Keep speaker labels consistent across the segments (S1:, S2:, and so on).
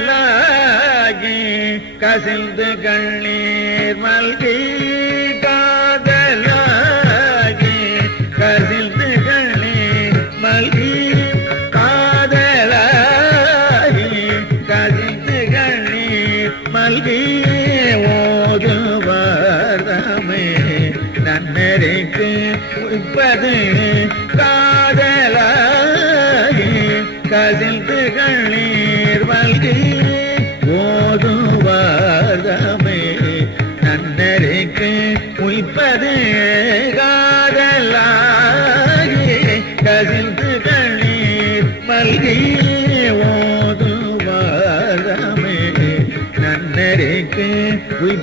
S1: காதலாகி கசிந்து கண்ணீர் மல்கி காதலாகி கசிந்து கண்ணீர் மல்கி காதலாகி கசிந்து கண்ணீர் மல்கி ஓதுவார்தமே நன்னரைக்கு உய்ப்பது காதலாகி நன்னரைக்கு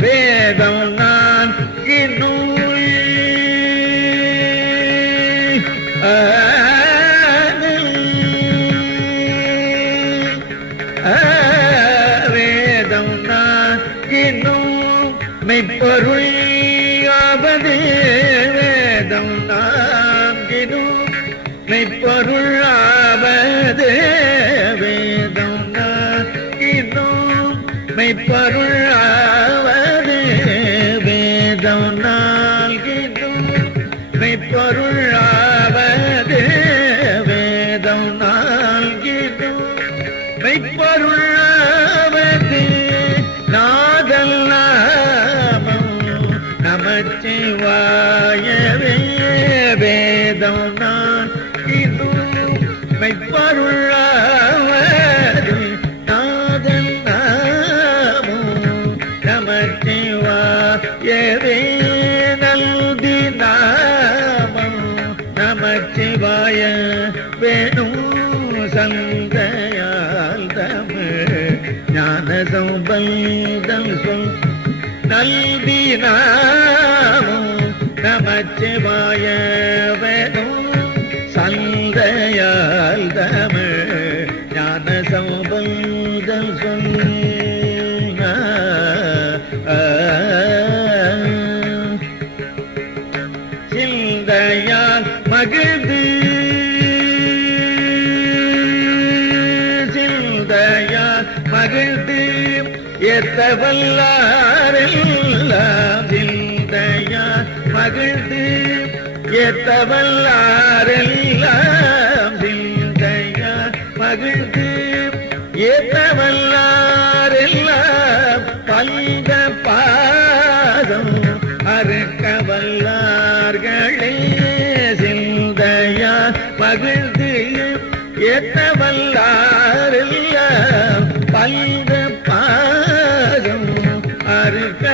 S1: வேதம் நான் இன்னும் வேதம் நான் இன்னும் மெய்ப்பொருள் ஆவது வேதம் நாம் இன்னும் மெய்ப்பொருள் ஆவது வேதம் நான் மெய்ப்பொருள் ஆவது வேதம் நாள்கினும் மெய்ப்பொருள் ஆவது வேதம் நாள்கினும் மெய்ப்பொருள் வேதம் நான். இன்னும் மெய்ப்பொருள் ஆவது நாதல் நாமம் நமச்சிவாயவே நல்தி நாமம் நமச்சிவாய வேணும் சந்தையால் தமிழ் ஞான சம்பந்தம் சொல். நல்தி நாமம் நமச்சிவாய சிந்தையால் மகிழ்ந்து சிந்தையால் மகிழ்ந்து எத்தவல்லாரெல்லாம் சிந்தையால் மகிழ்ந்து எத்தவல்லாரெல்லாம் சிந்தையால் மகிழ்ந்து. ஏத்தவல்லாரெல்லாம் பந்த பாதம் அறுக்க வல்லார்களே சிந்தையா மகிழ்ந்து ஏத்தவல்லாரெல்லாம் பந்த பாதம் அறுக்க